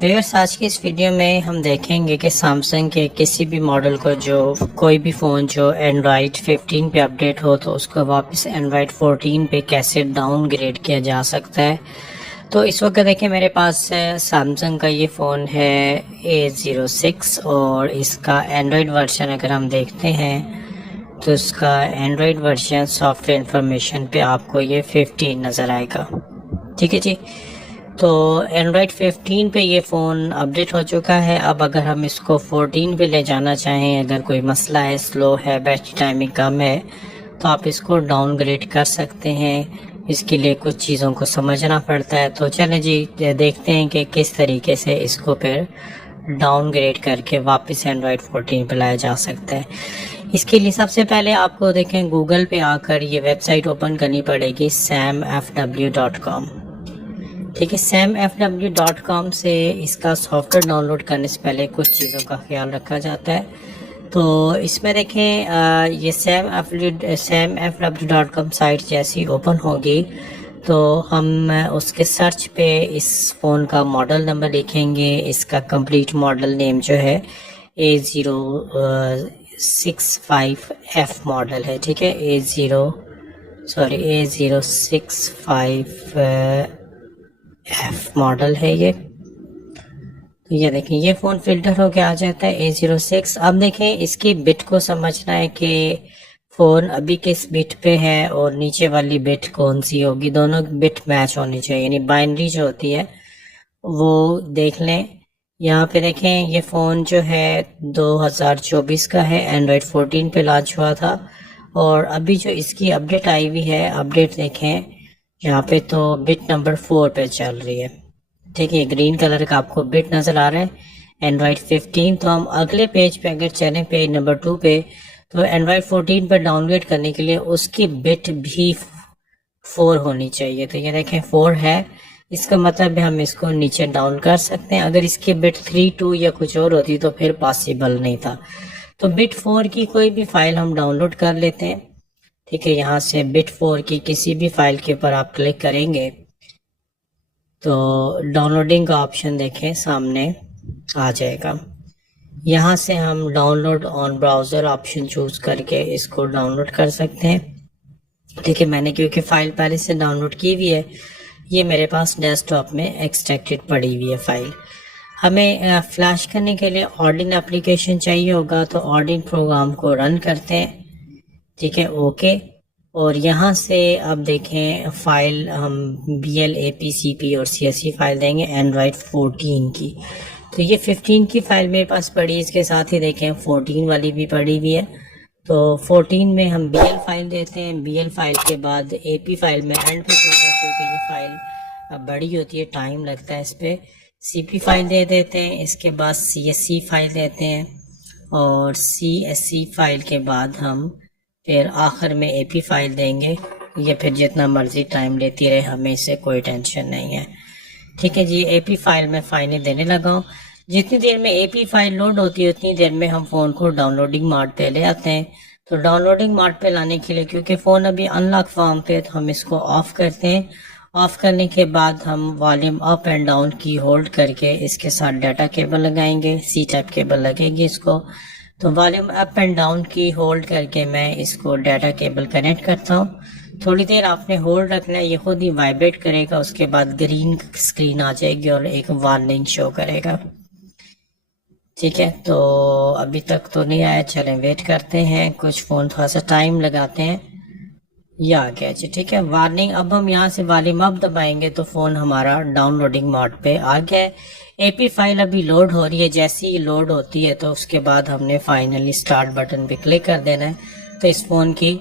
Viewers, आज की इस वीडियो में हम देखेंगे कि सैमसंग के किसी भी मॉडल को जो कोई भी फ़ोन जो एंड्रॉयड 15 पे अपडेट हो तो उसको वापस एंड्रॉयड 14 पे कैसे डाउनग्रेड किया जा सकता है। तो इस वक्त देखिए मेरे पास सैमसंग का ये फ़ोन है A06 और इसका एंड्रॉयड वर्जन अगर हम देखते हैं तो इसका एंड्रॉयड वर्जन सॉफ्टवेयर इंफॉर्मेशन पे आपको ये 15 नज़र आएगा। ठीक है जी। तो एंड्रॉयड 15 पे ये फ़ोन अपडेट हो चुका है। अब अगर हम इसको 14 पे ले जाना चाहें, अगर कोई मसला है, स्लो है, बैटरी टाइमिंग कम है, तो आप इसको डाउनग्रेड कर सकते हैं। इसके लिए कुछ चीज़ों को समझना पड़ता है। तो चलें जी देखते हैं कि किस तरीके से इसको फिर डाउनग्रेड करके वापस एंड्रॉयड 14 पे लाया जा सकता है। इसके लिए सबसे पहले आपको देखें गूगल पे आकर ये वेबसाइट ओपन करनी पड़ेगी samfw.com। ठीक है, samfw.com से इसका सॉफ्टवेयर डाउनलोड करने से पहले कुछ चीज़ों का ख्याल रखा जाता है। तो इसमें देखें ये samfw.com साइट जैसी ओपन होगी तो हम उसके सर्च पे इस फ़ोन का मॉडल नंबर लिखेंगे। इसका कंप्लीट मॉडल नेम जो है A065F मॉडल है। ठीक है, A065F मॉडल है ये। तो ये देखें ये फ़ोन फिल्टर होके आ जाता है A06। अब देखें इसकी बिट को समझना है कि फ़ोन अभी किस बिट पे है और नीचे वाली बिट कौन सी होगी। दोनों बिट मैच होनी चाहिए, यानी बाइनरी जो होती है वो देख लें। यहाँ पे देखें ये फ़ोन जो है 2024 का है, एंड्रॉयड 14 पे लॉन्च हुआ था और अभी जो इसकी अपडेट आई हुई है, अपडेट देखें यहाँ पे तो बिट नंबर 4 पे चल रही है। ठीक है, ग्रीन कलर का आपको बिट नज़र आ रहा है एंड्रॉयड 15। तो हम अगले पेज पे अगर चलें पेज नंबर 2 पे, तो एंड्रॉयड 14 पर डाउनलोड करने के लिए उसकी बिट भी 4 होनी चाहिए। तो ये देखें 4 है, इसका मतलब है हम इसको नीचे डाउन कर सकते हैं। अगर इसकी बिट 3, 2 या कुछ और होती तो फिर पॉसिबल नहीं था। तो बिट 4 की कोई भी फाइल हम डाउनलोड कर लेते हैं। ठीक है, यहाँ से बिट 4 की किसी भी फाइल के ऊपर आप क्लिक करेंगे तो डाउनलोडिंग का ऑप्शन देखें सामने आ जाएगा। यहाँ से हम download on browser option choose करके इसको डाउनलोड कर सकते हैं। ठीक है, मैंने क्योंकि फ़ाइल पहले से डाउनलोड की हुई है, ये मेरे पास डेस्कटॉप में एक्सट्रैक्टेड पड़ी हुई है फ़ाइल। हमें फ्लैश करने के लिए ऑर्डिन एप्लीकेशन चाहिए होगा, तो ऑर्डिन प्रोग्राम को रन करते हैं। ठीक है, ओके। और यहाँ से अब देखें फ़ाइल हम BL APCP और CSV फाइल देंगे एंड्रॉयड 14 की। तो ये 15 की फ़ाइल मेरे पास पड़ी, इसके साथ ही देखें 14 वाली भी पड़ी हुई है। तो 14 में हम BL फाइल देते हैं। BL फाइल के बाद AP फाइल में एंड पे क्योंकि ये फाइल बड़ी होती है, टाइम लगता है इस पर। CP फाइल दे देते हैं, इसके बाद CSC फाइल देते हैं और CSC फाइल के बाद हम फिर आखिर में AP फाइल देंगे। ये फिर जितना मर्जी टाइम लेती रहे, हमें इससे कोई टेंशन नहीं है। ठीक है जी, AP फाइल में फाइलें देने लगा हूँ। जितनी देर में AP फाइल लोड होती है उतनी देर में हम फ़ोन को डाउनलोडिंग मोड पे ले आते हैं। तो डाउनलोडिंग मोड पे लाने के लिए, क्योंकि फ़ोन अभी अनलॉक फॉर्म पे, तो हम इसको ऑफ़ करते हैं। ऑफ़ करने के बाद हम वॉल्यूम अप एंड डाउन की होल्ड करके इसके साथ डाटा केबल लगाएंगे, C टाइप केबल लगेगी इसको। तो वॉल्यूम अप एंड डाउन की होल्ड करके मैं इसको डाटा केबल कनेक्ट करता हूँ। थोड़ी देर आपने होल्ड रखना है, ये खुद ही वाइब्रेट करेगा, उसके बाद ग्रीन स्क्रीन आ जाएगी और एक वार्निंग शो करेगा। ठीक है, तो अभी तक तो नहीं आया, चलें वेट करते हैं, कुछ फ़ोन थोड़ा सा टाइम लगाते हैं। ये आ गया जी। ठीक है, वार्निंग। अब हम यहाँ से वॉल्यूम अप दबाएंगे तो फ़ोन हमारा डाउनलोडिंग मोड पे आ गया है। AP फाइल अभी लोड हो रही है, जैसी ही लोड होती है तो उसके बाद हमने फाइनली स्टार्ट बटन पे क्लिक कर देना है। तो इस फ़ोन की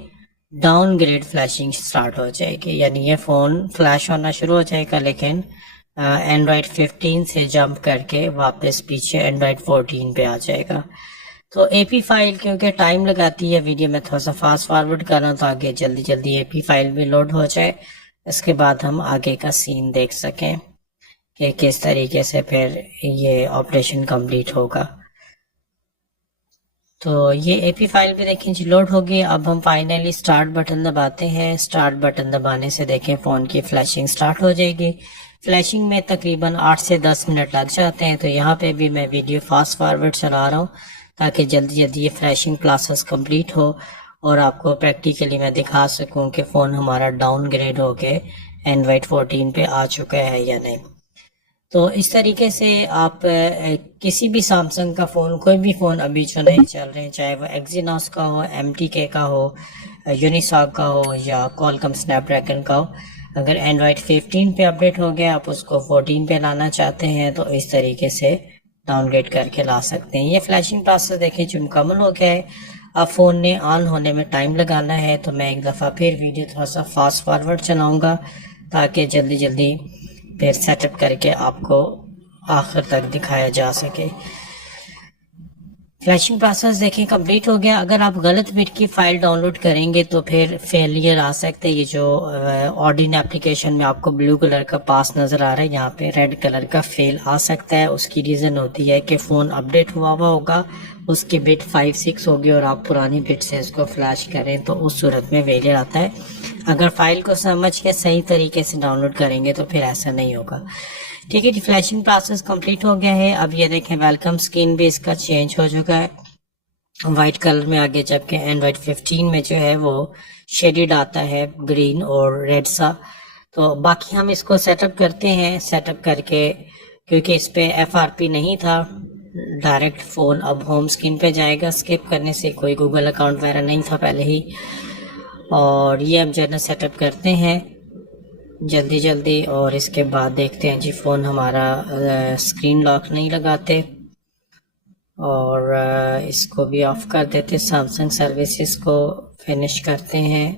डाउनग्रेड फ्लैशिंग स्टार्ट हो जाएगी, यानी ये फ़ोन फ्लैश होना शुरू हो जाएगा, लेकिन एंड्रॉयड 15 से जंप करके वापस पीछे एंड्रॉयड 14 पे आ जाएगा। तो AP फाइल क्योंकि टाइम लगाती है, वीडियो में थोड़ा सा फास्ट फॉरवर्ड कर रहा हूँ ताकि जल्दी जल्दी AP फाइल भी लोड हो जाए, इसके बाद हम आगे का सीन देख सकें कि किस तरीके से फिर ये ऑपरेशन कंप्लीट होगा। तो ये AP फाइल भी देखें जी लोड हो गई। अब हम फाइनली स्टार्ट बटन दबाते हैं। स्टार्ट बटन दबाने से देखें फ़ोन की फ्लैशिंग स्टार्ट हो जाएगी। फ्लैशिंग में तकरीबन 8 से 10 मिनट लग जाते हैं। तो यहाँ पे भी मैं वीडियो फास्ट फॉरवर्ड चला रहा हूँ ताकि जल्दी जल्दी ये फ्लैशिंग क्लासेस कंप्लीट हो और आपको प्रैक्टिकली मैं दिखा सकूं कि फ़ोन हमारा डाउनग्रेड हो के एंड्रॉयड 14 पे आ चुका है या नहीं। तो इस तरीके से आप किसी भी सैमसंग का फ़ोन, कोई भी फ़ोन अभी जो नहीं चल रहे हैं, चाहे वो एक्जीनोस का हो, MTK का हो, यूनिसॉक का हो या कॉलकॉम स्नैपड्रैगन का हो, अगर एंड्रॉयड 15 पे अपडेट हो गया, आप उसको 14 पे लाना चाहते हैं तो इस तरीके से डाउनग्रेड करके ला सकते हैं। ये फ्लैशिंग प्रोसेस देखिए जो मुकम्मल हो गया है। अब फ़ोन ने ऑन होने में टाइम लगाना है, तो मैं एक दफ़ा फिर वीडियो थोड़ा सा फास्ट फॉरवर्ड चलाऊँगा ताकि जल्दी जल्दी फिर सेटअप करके आपको आखिर तक दिखाया जा सके। फ्लैशिंग प्रोसेस देखिए कंप्लीट हो गया। अगर आप गलत बिट की फाइल डाउनलोड करेंगे तो फिर फेलियर आ सकते हैं। ये जो ऑर्डिन एप्लीकेशन में आपको ब्लू कलर का पास नज़र आ रहा है, यहाँ पे रेड कलर का फेल आ सकता है। उसकी रीज़न होती है कि फ़ोन अपडेट हुआ होगा, उसकी बिट 5-6 होगी और आप पुरानी बिट से इसको फ्लैश करें तो उस सूरत में फेलियर आता है। अगर फाइल को समझ के सही तरीके से डाउनलोड करेंगे तो फिर ऐसा नहीं होगा। ठीक है जी, फ्लैशिंग प्रोसेस कंप्लीट हो गया है। अब ये देखें वेलकम स्क्रीन भी इसका चेंज हो चुका है वाइट कलर में आगे, जबकि एंड्रॉयड 15 में जो है वो शेडेड आता है ग्रीन और रेड सा। तो बाकी हम इसको सेटअप करते हैं। सेटअप करके, क्योंकि इस पे FRP नहीं था, डायरेक्ट फ़ोन अब होम स्क्रीन पे जाएगा स्किप करने से, कोई गूगल अकाउंट वगैरह नहीं था पहले ही। और ये हम जो है सेटअप करते हैं जल्दी जल्दी और इसके बाद देखते हैं जी। फ़ोन हमारा स्क्रीन लॉक नहीं लगाते और इसको भी ऑफ कर देते, सैमसंग सर्विसेज को फिनिश करते हैं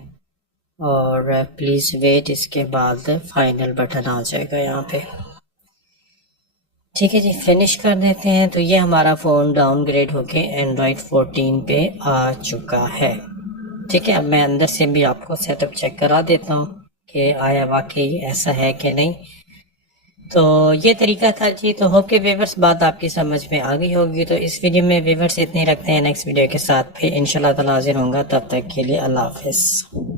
और प्लीज़ वेट, इसके बाद फाइनल बटन आ जाएगा यहाँ पे। ठीक है जी, फिनिश कर देते हैं। तो ये हमारा फ़ोन डाउनग्रेड होके एंड्रॉयड 14 पे आ चुका है। ठीक है, अब मैं अंदर से भी आपको सेटअप चेक करा देता हूँ कि आया वाकई ऐसा है कि नहीं। तो ये तरीका था जी। तो होप के व्यूअर्स बात आपकी समझ में आ गई होगी। तो इस वीडियो में व्यूअर्स इतने रखते हैं, नेक्स्ट वीडियो के साथ फिर इंशाल्लाह ताला हाजिर होऊंगा। तब तक के लिए अल्लाह हाफिज़।